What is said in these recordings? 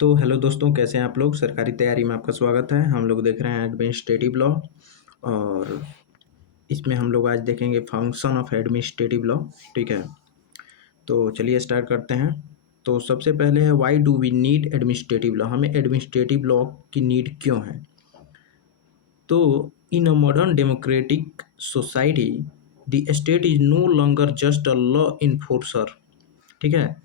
तो हेलो दोस्तों, कैसे हैं आप लोग। सरकारी तैयारी में आपका स्वागत है। हम लोग देख रहे हैं एडमिनिस्ट्रेटिव लॉ, और इसमें हम लोग आज देखेंगे फंक्शन ऑफ एडमिनिस्ट्रेटिव लॉ। ठीक है, तो चलिए स्टार्ट करते हैं। तो सबसे पहले है why do we need administrative law. हमें एडमिनिस्ट्रेटिव लॉ की नीड क्यों है। तो in a modern democratic society the state is no longer just a law enforcer, ठीक है,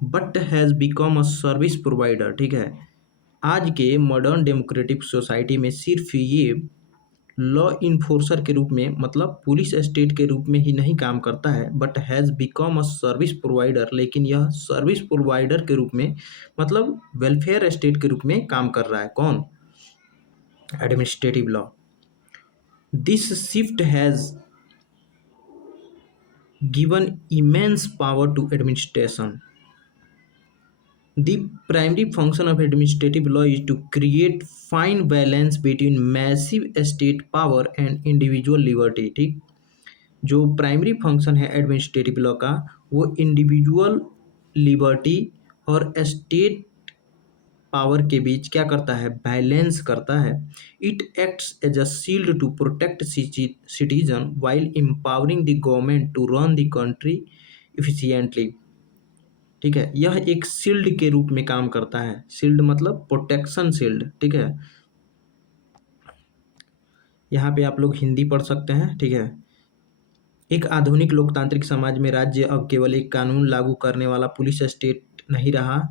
but has become a service provider. ठीक है, आज के मॉडर्न डेमोक्रेटिक सोसाइटी में सिर्फ ये लॉ इन्फोर्सर के रूप में, मतलब पुलिस स्टेट के रूप में ही नहीं काम करता है, but has become a service provider. लेकिन यह सर्विस प्रोवाइडर के रूप में, मतलब वेलफेयर स्टेट के रूप में काम कर रहा है। कौन? Administrative law. This shift has given immense power to administration. The primary function of administrative law is to create fine balance between massive state power and individual liberty। ठीक, जो प्राइमरी फंक्शन है एडमिनिस्ट्रेटिव लॉ का, वो individual liberty और state power के बीच क्या करता है, बैलेंस करता है। It acts as a shield to protect citizen while empowering the government to run the country efficiently. ठीक है, यह एक शील्ड के रूप में काम करता है। शील्ड मतलब प्रोटेक्शन शील्ड। ठीक है, यहाँ पे आप लोग हिंदी पढ़ सकते हैं। ठीक है, एक आधुनिक लोकतांत्रिक समाज में राज्य अब केवल एक कानून लागू करने वाला पुलिस स्टेट नहीं रहा,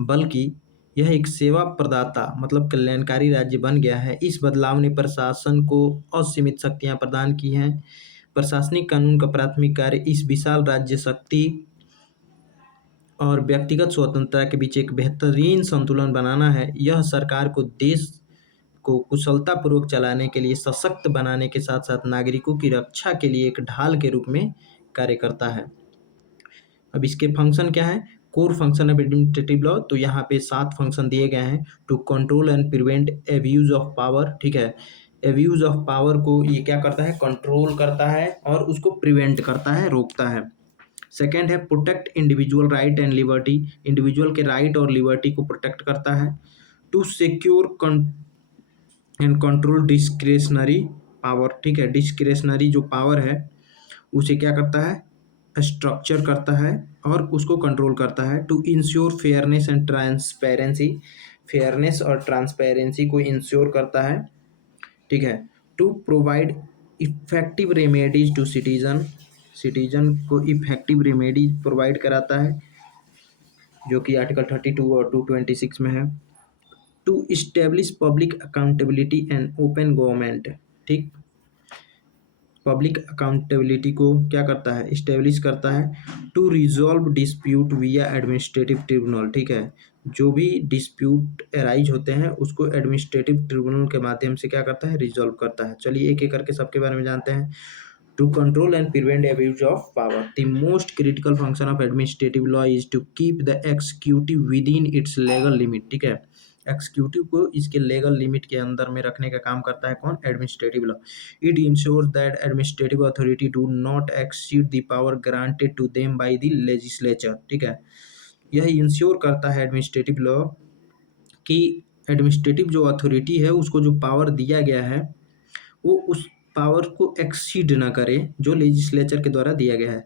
बल्कि यह एक सेवा प्रदाता, मतलब कल्याणकारी राज्य बन गया है। इस बदलाव ने प्रशासन को असीमित शक्तियां प्रदान की हैं। प्रशासनिक कानून का प्राथमिक कार्य इस विशाल राज्य शक्ति और व्यक्तिगत स्वतंत्रता के बीच एक बेहतरीन संतुलन बनाना है। यह सरकार को देश को कुशलतापूर्वक चलाने के लिए सशक्त बनाने के साथ साथ नागरिकों की रक्षा के लिए एक ढाल के रूप में कार्य करता है। अब इसके फंक्शन क्या है, core function of administrative law. तो यहाँ पे 7 फंक्शन दिए गए हैं। To control and prevent abuse of power. ठीक है, एब्यूज ऑफ पावर को ये क्या करता है, कंट्रोल करता है और उसको प्रिवेंट करता है, रोकता है। सेकेंड है protect individual right and liberty. Individual के राइट और लिबर्टी को प्रोटेक्ट करता है। To secure and control discretionary power. ठीक है, डिस्क्रेशनरी जो पावर है उसे क्या करता है, स्ट्रक्चर करता है और उसको कंट्रोल करता है। To ensure fairness and transparency. Fairness और ट्रांसपेरेंसी को इंश्योर करता है। ठीक है, to provide effective remedies to citizen. Citizen को इफेक्टिव रेमेडीज प्रोवाइड कराता है, जो कि आर्टिकल 32 और 226 में है। To establish public accountability and open government. ठीक, पब्लिक अकाउंटेबिलिटी को क्या करता है, इस्टेब्लिश करता है। To resolve dispute via administrative tribunal. ठीक है, जो भी डिस्प्यूट अराइज होते हैं उसको एडमिनिस्ट्रेटिव ट्रिब्यूनल के माध्यम से क्या करता है, रिजॉल्व करता है। चलिए एक एक करके सबके बारे में जानते हैं। To control and prevent abuse of power. The most critical function of administrative law is to keep the executive within its legal limit. ठीक है, एक्सिक्यूटिव को इसके लीगल लिमिट के अंदर में रखने का काम करता है कौन, administrative law. It ensures that administrative authority do not exceed the power granted to them by the legislature. ठीक है, यह इंश्योर करता है एडमिनिस्ट्रेटिव लॉ कि एडमिनिस्ट्रेटिव जो अथॉरिटी है उसको जो पावर दिया गया है वो उस पावर को एक्सीड ना करे जो लेजिस्लेचर के द्वारा दिया गया है।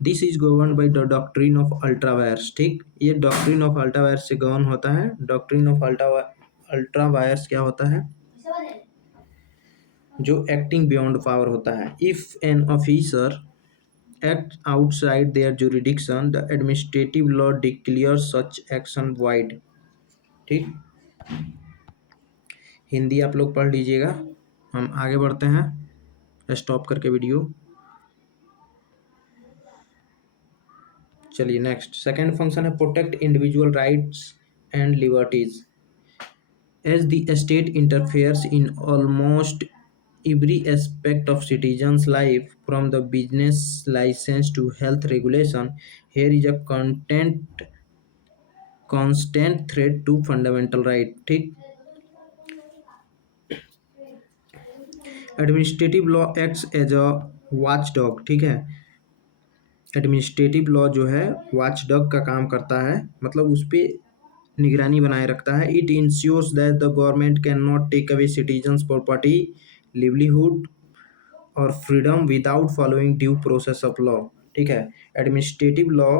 This is govern by the doctrine of ultra vires. ठीक, ये डॉक्ट्रिन ऑफ अल्ट्रा वायर्स से गवर्न होता है। डॉक्ट्रिन ऑफ अल्ट्रा वायर्स क्या होता है, जो एक्टिंग बियॉन्ड पावर होता है। If an officer act outside their jurisdiction, the administrative law declares such action void। ठीक, हिंदी आप लोग पढ़ लीजिएगा। हम आगे बढ़ते हैं, स्टॉप करके वीडियो। चलिए नेक्स्ट, सेकेंड फंक्शन है protect individual rights and liberties. As the state interferes in almost every aspect of citizens life from the business license to health regulation, here is a constant threat to fundamental right। ठीक, administrative law acts as a watchdog. ठीक है, administrative law जो है watchdog का काम करता है, मतलब उस पर निगरानी बनाए रखता है। It ensures that the government can not take away citizens property, livelihood और freedom without following due process of law. ठीक है, एडमिनिस्ट्रेटिव लॉ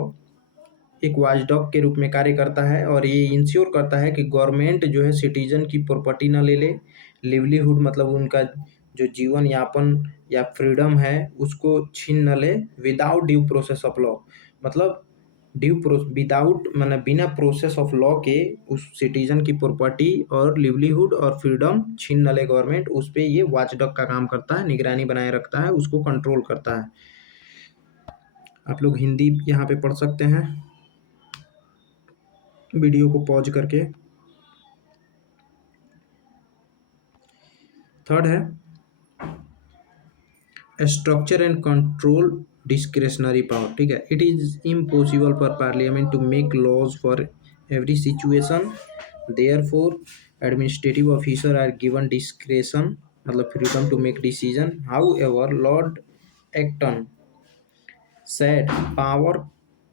एक वॉचडॉग के रूप में कार्य करता है और ये इंश्योर करता है कि गवर्नमेंट जो है सिटीजन की प्रॉपर्टी ना ले ले, लिवलीहुड मतलब उनका जो जीवन यापन या फ्रीडम है उसको छीन न ले, without due process of law मतलब विदाउट मतलब बिना प्रोसेस ऑफ लॉ के उस सिटीजन की प्रॉपर्टी और लिवलीहुड और फ्रीडम छीन न ले गवर्नमेंट, उस पर ये वॉचडॉग का काम करता है, निगरानी बनाए रखता है, उसको कंट्रोल करता है। आप लोग हिंदी यहाँ पे पढ़ सकते हैं वीडियो को पॉज करके। थर्ड है structure and control discretionary power. ठीक है, it is impossible for parliament to make laws for every situation, therefore administrative officer are given discretion मतलब freedom to make decision. However Lord Acton said power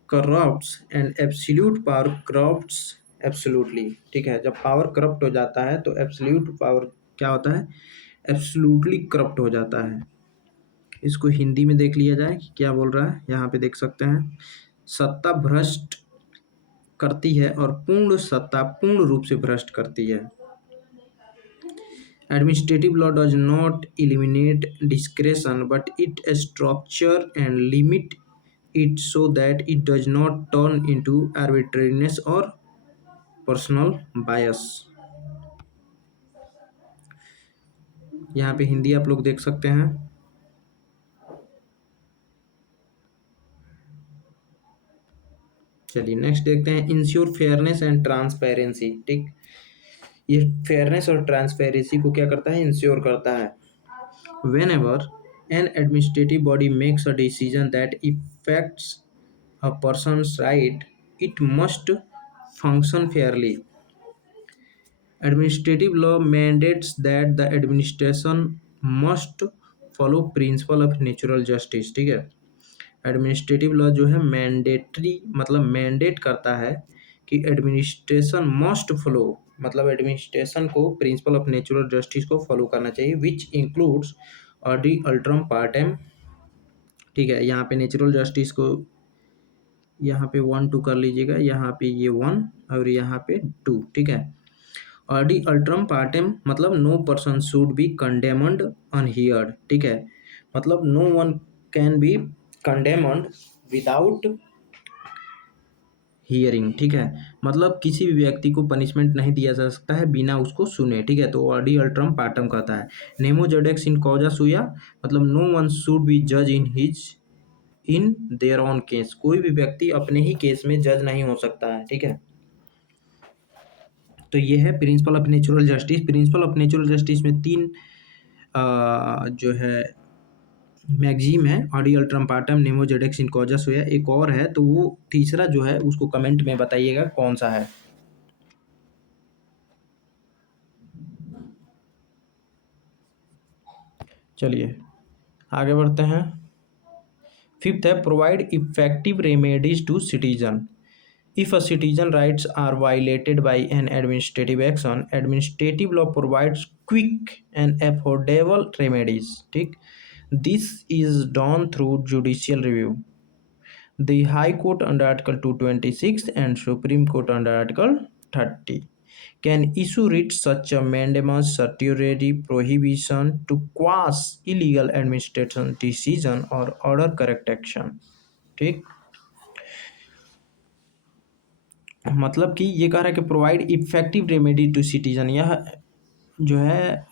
corrupts and absolute power corrupts absolutely। ठीक है, जब power corrupt हो जाता है तो absolute power क्या होता है, एब्सोल्युटली करप्ट हो जाता है। इसको हिंदी में देख लिया जाए कि क्या बोल रहा है, यहाँ पे देख सकते हैं। सत्ता भ्रष्ट करती है और पूर्ण सत्ता पूर्ण रूप से भ्रष्ट करती है। Administrative law does not eliminate discretion, but it structure and limit it so that it does not turn into arbitrariness or personal bias। यहाँ पे हिंदी आप लोग देख सकते हैं। चलिए नेक्स्ट देखते हैं, इंश्योर फेयरनेस एंड ट्रांसपेरेंसी। ठीक, ये फेयरनेस और ट्रांसपेरेंसी को क्या करता है, इंश्योर करता है। Whenever an administrative body makes a decision that affects a person's right, it must function fairly। Administrative law mandates that the administration must follow principle of natural justice। ठीक है, administrative law जो है mandatory मतलब mandate करता है कि administration must follow मतलब administration को प्रिंसिपल ऑफ नेचुरल जस्टिस को फॉलो करना चाहिए, विच इंक्लूड्स ऑडी अल्ट्रम पार्टेम। ठीक है, यहाँ पे नेचुरल जस्टिस को यहाँ पे 1 2 कर लीजिएगा, यहाँ पे ये 1 और यहाँ पे 2। ठीक है, ऑडी अल्ट्रम पार्टेम मतलब no person should be condemned unheard. ठीक है, मतलब no one can be condemned without hearing. ठीक है, मतलब किसी भी व्यक्ति को पनिशमेंट नहीं दिया जा सकता है बिना उसको सुने। ठीक है, तो ऑडी अल्ट्रम पार्टम कहता है। नेमो जडेक्स इन कॉजा सुया मतलब नो वन शुड बी जज इन देयर ऑन केस, कोई भी व्यक्ति अपने ही केस में जज नहीं हो सकता है। ठीक है, तो ये है principal of natural justice. Principal of natural justice में 3 जो है मैगजीम है, ऑडी अल्ट्रम पार्टम, नेमो जडेक्स इन कॉजा सोया, एक और है, तो वो तीसरा जो है उसको कमेंट में बताइएगा कौन सा है। चलिए आगे बढ़ते हैं। फिफ्थ है provide effective remedies to citizen. If a citizen rights are violated by an administrative action, administrative law provides quick and affordable remedies। ठीक, this is done through judicial review। The High Court under Article 226 and Supreme Court under Article 30 can issue writs such a mandamus, certiorari, prohibition to quash illegal administration decision or order correct action। ठीक, मतलब कि ये कह रहा है कि provide effective remedy to citizen, यह जो है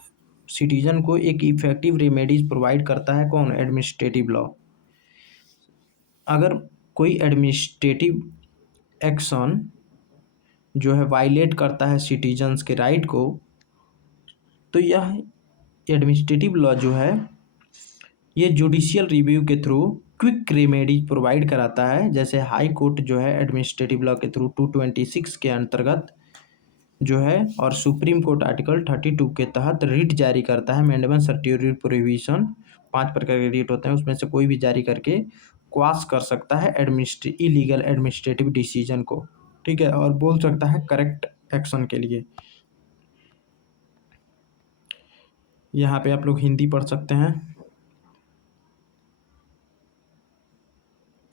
सिटीजन को एक इफेक्टिव रेमेडीज प्रोवाइड करता है। कौन, एडमिनिस्ट्रेटिव लॉ। अगर कोई एडमिनिस्ट्रेटिव एक्शन जो है वायलेट करता है सिटीजन्स के राइट को, तो यह एडमिनिस्ट्रेटिव लॉ जो है ये जुडिशियल रिव्यू के थ्रू क्विक रेमेडीज प्रोवाइड कराता है। जैसे हाई कोर्ट जो है एडमिनिस्ट्रेटिव लॉ के थ्रू 226 के अंतर्गत जो है और सुप्रीम कोर्ट आर्टिकल 32 के तहत रिट जारी करता है। मैंडेमस, सर्टियोरी, प्रोहिबिशन, 5 प्रकार के रिट होते हैं, उसमें से कोई भी जारी करके क्वाश कर सकता है इलीगल एडमिनिस्ट्रेटिव डिसीजन को, ठीक है, और बोल सकता है करेक्ट एक्शन के लिए। यहाँ पे आप लोग हिंदी पढ़ सकते हैं,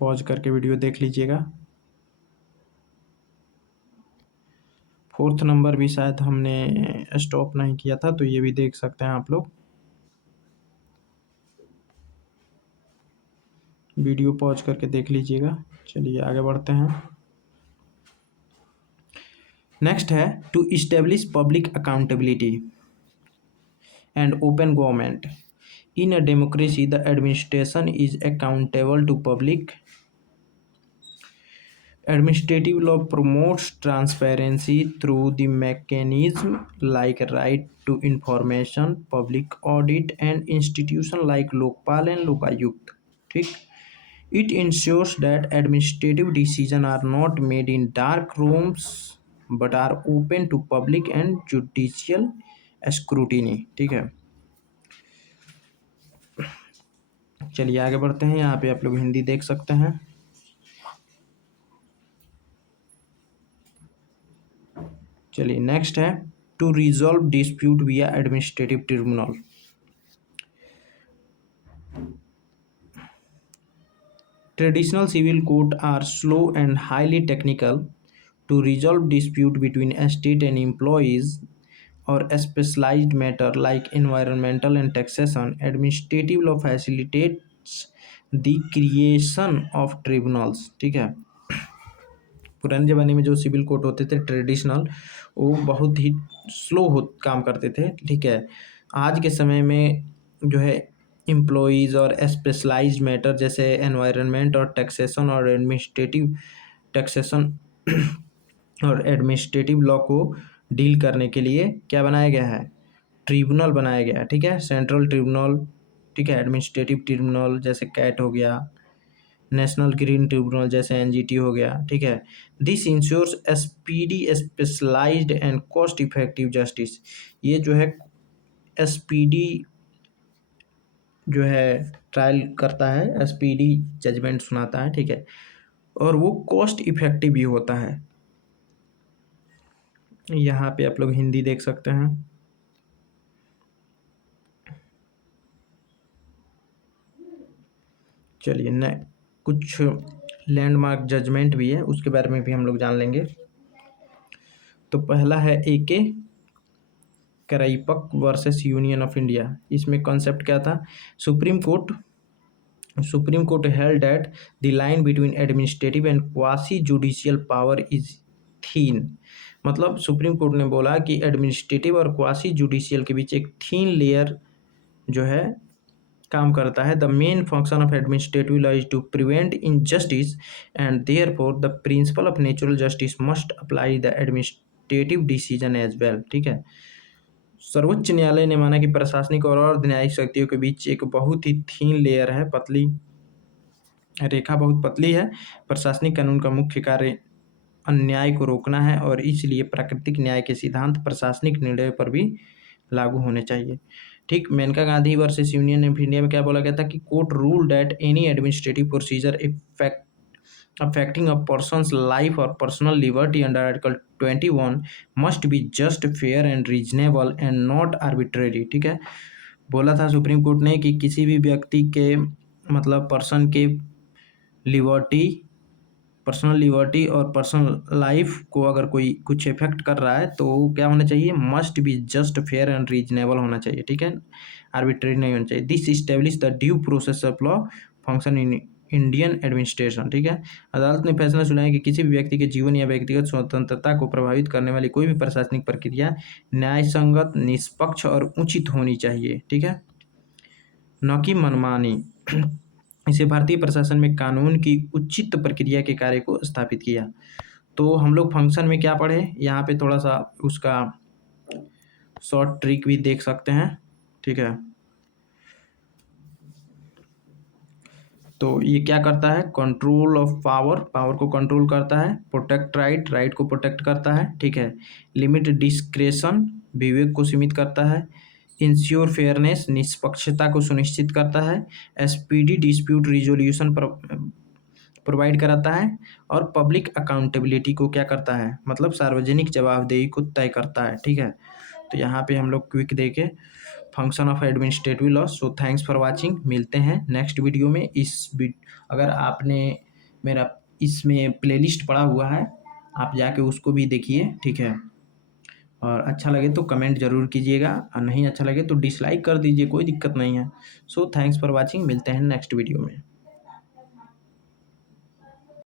पॉज करके वीडियो देख लीजिएगा। 4th नंबर भी शायद हमने स्टॉप नहीं किया था, तो ये भी देख सकते हैं आप लोग। वीडियो पॉज करके देख लीजिएगा। चलिए आगे बढ़ते हैं। नेक्स्ट है to establish public accountability and open government in a democracy the administration is accountable to public. Administrative law promotes transparency through the mechanism like right to information, public audit, and institutions like Lokpal and Lokayukt. ठीक, it ensures that administrative decisions are not made in dark rooms but are open to public and judicial scrutiny. ठीक है, चलिए आगे बढ़ते हैं। यहाँ पे आप लोग हिंदी देख सकते हैं। चलिए नेक्स्ट है to resolve dispute via administrative tribunal. Traditional civil court are slow and highly technical to resolve dispute between state and employees और specialized matter like environmental and taxation. Administrative law facilitates the creation of tribunals. ठीक है, पुराने ज़माने में जो civil court होते थे traditional, वो बहुत ही स्लो हो काम करते थे। ठीक है, आज के समय में जो है एम्प्लॉयज़ और स्पेशलाइज्ड मैटर जैसे एनवायरनमेंट और टैक्सेशन और एडमिनिस्ट्रेटिव टैक्सेशन और एडमिनिस्ट्रेटिव लॉ को डील करने के लिए क्या बनाया गया है, ट्रिब्यूनल बनाया गया है। ठीक है, सेंट्रल ट्रिब्यूनल, ठीक है, एडमिनिस्ट्रेटिव ट्रिब्यूनल जैसे कैट हो गया, नेशनल ग्रीन ट्रिब्यूनल जैसे एनजीटी हो गया। ठीक है, this ensures speedy, specialised and cost effective justice. ये जो है स्पीडी जो है ट्रायल करता है, स्पीडी जजमेंट सुनाता है। ठीक है, और वो कॉस्ट इफेक्टिव भी होता है। यहाँ पे आप लोग हिंदी देख सकते हैं। चलिए न, कुछ लैंडमार्क जजमेंट भी है, उसके बारे में भी हम लोग जान लेंगे। तो पहला है AK Kraipak versus union of India. इसमें कॉन्सेप्ट क्या था, supreme court held that the line between administrative and quasi judicial power is thin. मतलब सुप्रीम कोर्ट ने बोला कि एडमिनिस्ट्रेटिव और क्वासी जुडिशियल के बीच एक थीन लेयर जो है काम करता है। The main function of administrative law is to prevent injustice and therefore the principle of natural justice must apply the administrative decision as well. ठीक है, सर्वोच्च न्यायालय ने माना कि प्रशासनिक और न्यायिक शक्तियों के बीच एक बहुत ही थीन लेयर है, पतली रेखा बहुत पतली है। प्रशासनिक कानून का मुख्य कार्य अन्याय को रोकना है और इसलिए प्राकृतिक न्याय के सिद्धांत प्रशासनिक निर्णय पर भी लागू होने चाहिए। ठीक, Maneka Gandhi versus union of India में क्या बोला गया था कि court rule that any administrative procedure affecting a person's life or personal liberty under Article 21 must be just, fair and reasonable and not arbitrary। ठीक है, बोला था सुप्रीम कोर्ट ने कि किसी भी व्यक्ति के मतलब पर्सन के पर्सनल लिबर्टी और पर्सनल लाइफ को अगर कोई कुछ इफेक्ट कर रहा है तो क्या होना चाहिए, must be just, fair and reasonable होना चाहिए। ठीक है, आर्बिट्रेरी नहीं होना चाहिए। This establish the due process of law function in Indian administration. ठीक है, अदालत ने फैसला सुनाया कि किसी भी व्यक्ति के जीवन या व्यक्तिगत स्वतंत्रता को प्रभावित करने वाली कोई भी प्रशासनिक प्रक्रिया न्यायसंगत, निष्पक्ष और उचित होनी चाहिए। ठीक है, न कि मनमानी। इसे भारतीय प्रशासन में कानून की उचित प्रक्रिया के कार्य को स्थापित किया। तो हम लोग फंक्शन में क्या पढ़े, यहाँ पे थोड़ा सा उसका शॉर्ट ट्रिक भी देख सकते हैं। ठीक है, तो ये क्या करता है, कंट्रोल ऑफ पावर को कंट्रोल करता है। प्रोटेक्ट राइट को प्रोटेक्ट करता है। ठीक है, लिमिट डिस्क्रेशन, विवेक को सीमित करता है। इंश्योर फेयरनेस, निष्पक्षता को सुनिश्चित करता है। स्पीडी डिस्प्यूट रिजोल्यूशन प्रोवाइड कराता है। और पब्लिक अकाउंटेबिलिटी को क्या करता है, मतलब सार्वजनिक जवाबदेही को तय करता है। ठीक है, तो यहाँ पे हम लोग क्विक देखे function of administrative law. So thanks for watching, मिलते हैं नेक्स्ट वीडियो में। अगर आपने मेरा इसमें प्लेलिस्ट पड़ा हुआ है, आप जाके उसको भी देखिए। ठीक है, और अच्छा लगे तो कमेंट ज़रूर कीजिएगा, और नहीं अच्छा लगे तो डिसलाइक कर दीजिए, कोई दिक्कत नहीं है। सो थैंक्स फॉर वाचिंग, मिलते हैं नेक्स्ट वीडियो में।